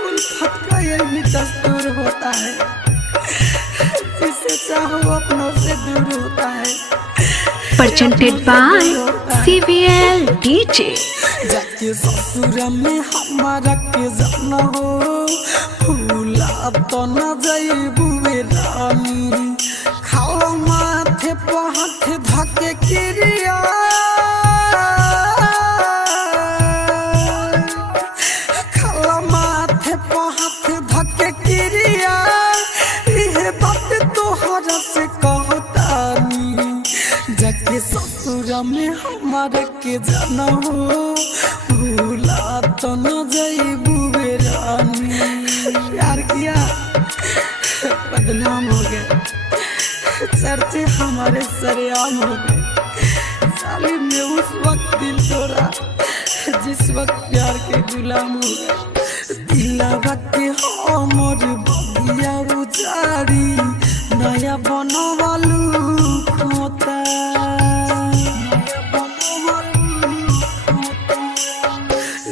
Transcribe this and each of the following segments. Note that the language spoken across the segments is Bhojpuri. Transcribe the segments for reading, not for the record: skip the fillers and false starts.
उल्फत का यही दस्तूर होता है, जिसे चाहो अपनों से दूर होता है। Presented by CVL DJ। जाके ससुर में हमारा के जाना हो, भूला तो न जाइबू रानी। खाओ माथे पे हाथ धके किरिया, खाओ माथे पे हाथ धके किरिया। ये बात तोहरा से कहतानी, जाके ससुर में हमारा के जाना हो, भूला तो न जाइबू रानी। प्यार किया बदनाम हो गए, चर्चे हमारे सरेआम हो गए। सालिम ने उस वक्त दिल तोड़ा जिस वक्त प्यार के गुलाम हो गए। दिलवा के हमर बगिया उजाड़ी, नया बनवालू खोता,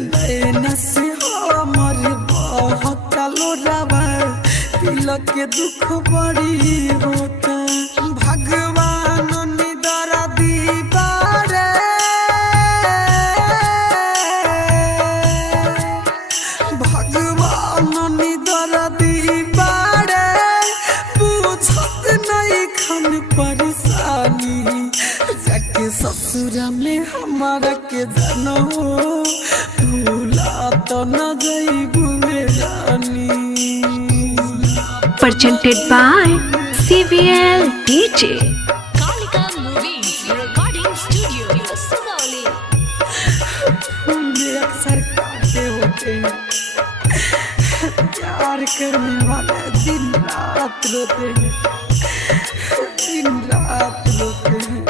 नैना से हमर बहकालो रवा, दिल के दुख बड़ी होता। भगवान निदरा दीवारे, भगवान निदरा दीवारे, बुझत नहीं खन परेशानी। जाके ससुर में हमारा के जाना हो, भूला तो न जाइबू रानी। Presented by CVL DJ। Kalika Movies Recording Studio, Sugauli। फूल अक्सर काटे होते हैं, प्यार करने वाले दिन रात रोते हैं, दिन रात रोते हैं।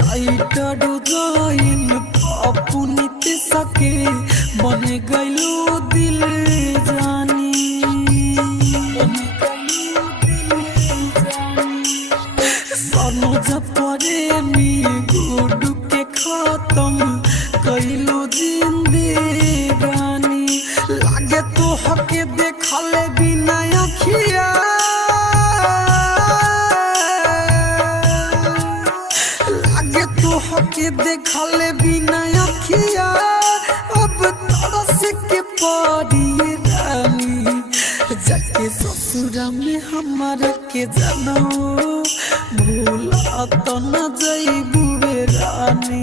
राइटर जाइन पापू नित सके, बन गयो दिल जानी, बन गयो दिल जानी। सनोज प्रेमी गुडू के खत्म कइलो जिंदगानी। लागे तो हके देखले बिना अखिया, लागे तो हके देखले बिना अखिया। अब तरस के पड़ी रानी, जाके ससुर में हमारा के जाना हो, भूला तो न जाइबू रानी।